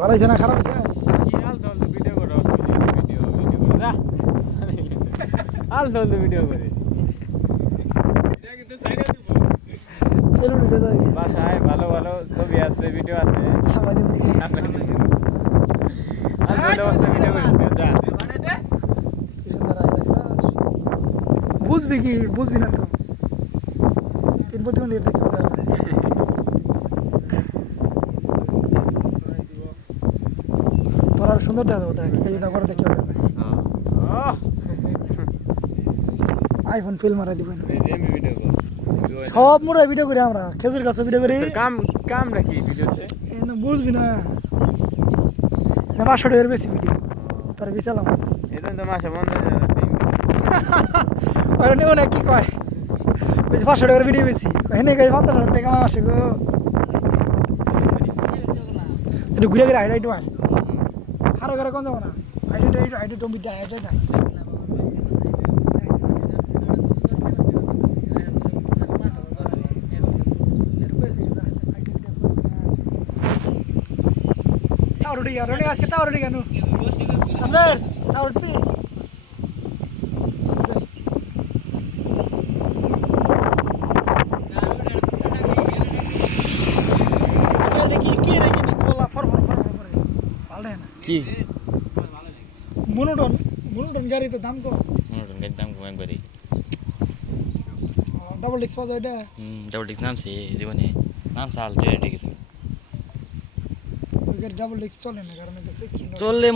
ভালো হয়েছে না খারাপ হয়েছে? কি হাল চল ভিডিও করো ভিডিও করে যা হাল চল ভিডিও করে এটা কিন্তু সাইডে দিব চলো ভিডিও দাও বাসায় ভালো ভালো ছবি আছে ভিডিও আছে সময় দিন হাল চল ভিডিও করে যা কি সুন্দর আইছে বুঝবি কি বুঝবি না তো তিন প্রতিবন্ধী দেখতে হবে তোরা সুন্দর দেখা ওটা এই না করে দেখতে হবে আইফোন ফিল মারা দিব না আমি ভিডিও কর সব মোড়ে ভিডিও করি আমরা খেজুর গাছে ভিডিও করি কাম নাকি ভিডিওতে না বুঝবি না না 500 টাকার বেশি ভিডিও তোর বিছালাম এজন তো মাসে বন্ধ হয়ে যাবে ওরা নেও না কি কয় বেশি 500 টাকার ভিডিও বেশি হেনে গাই 50,000 টাকা মাসে গো একটু ঘুরে ঘুরে হাইলাইট হয় খারো খারো কোন যাবো না হাইলাইট টমি দা হাইলাইট না টাওয়ার উঠে গেল রোডে আজকে টাওয়ার উঠে গেল আমাদের টাওয়ার উঠবি কি মনোটন গাড়ি তো দাম কম মনোটনের দাম কম একবারে ডাবল ডিস্ক পাওয়া যায় এটা ডাবল ডিস্ক নামছে জীবনে নাম সাল ট্রেন ঠিক আছে ওই গাড়ি ডাবল ডিস্ক চলে না কারণ এটা 6 চললে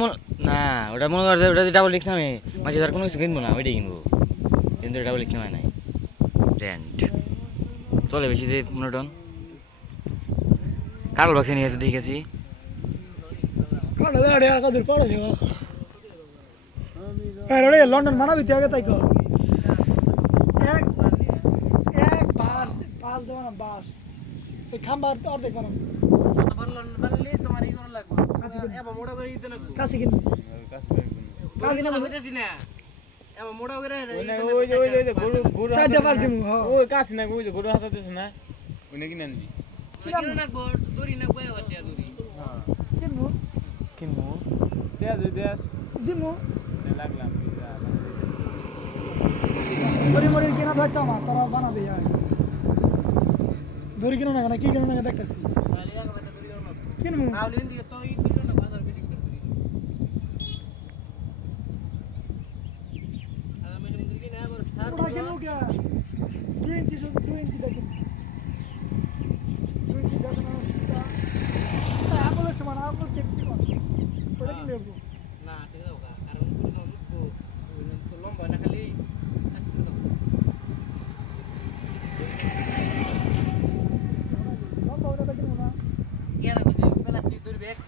না ওটা মনে করছে ওটা ডাবল ডিস্ক নামে মাঝে আর কোনো কিছু কিনবো না ওইটাই কিনবো কিন্তু ডাবল ডিস্ক নামে নাই ট্রেন্ড চলে বেশি যে মনোটন কাগল বাক্সে নিয়ে এসে দেখেছি লন্ডন মানাবি আগে তাই কর এক বাস পাঁচ দেবো না বাস ওই খাম্বার অর্ধেক বানাবো কাছে কিনবো কিনবো দিমু লাগলাম মরি কেনা থাকতো আমার তারা বানাবে দড়ি কিনো না কেন কি কিনো না দেখতেছি কিনবো ওটা কিনবো কে 2 ইঞ্চি 2 ইঞ্চি দেখেন 2 ইঞ্চি দেখেন আপেলের সমান আপেল কেটছি ওটা কি নেবো না সেটা দাও কারণ তো লম্বা না খালি লম্বা ওটা কিনবো না কেন কিছু প্লাস্টিক ধরবে এক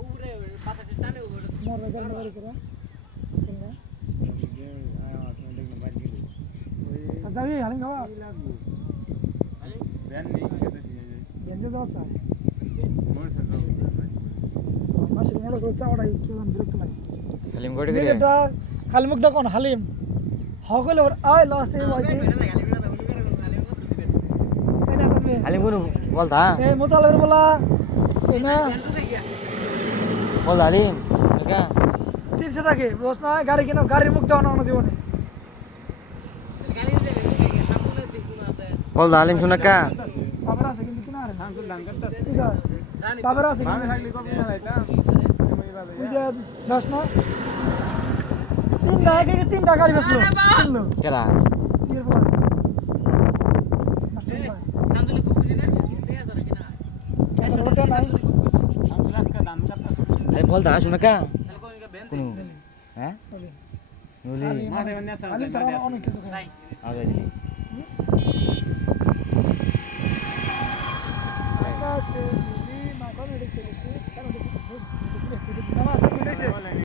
উপরে পাতাতে টানে উপরে মোর রেগাল করে কিনবা যাবি হালিম খাওয়া গেঞ্জে দেওয়া চাই মাসের মোড়ো তো চাওয়াটাই কেমন বিরক্ত লাগে হালিম গড়ে গড়ে এটা খালি মুখ দেখো হালিম হগলে ওর আয় লস এই ওই হালিম কোন বলতা এই মোতালের বলা এই না বল হালিম কা টিপসে থাকে বস না গাড়ি কিনো গাড়ির মুখ দাও না দিবনে বল হালিম শুনা কা বাবার আছে কিন্তু কিনা রে শামসুল দান করতে ঠিক আছে বাবার আছে আমি খালি কপি না লাইতা ওই যে দশ না তিন টাকা গাড়ি বেচলো কিনলো কেরা এর পর সামনে খুব বুঝি না দেয়া ধরে কিনা ওটা নাই শামসুল আজকে দান করতে আরে বল দা শুনা কা কোন হ্যাঁ বলি আলিম সারা অনেক কিছু খাই আগে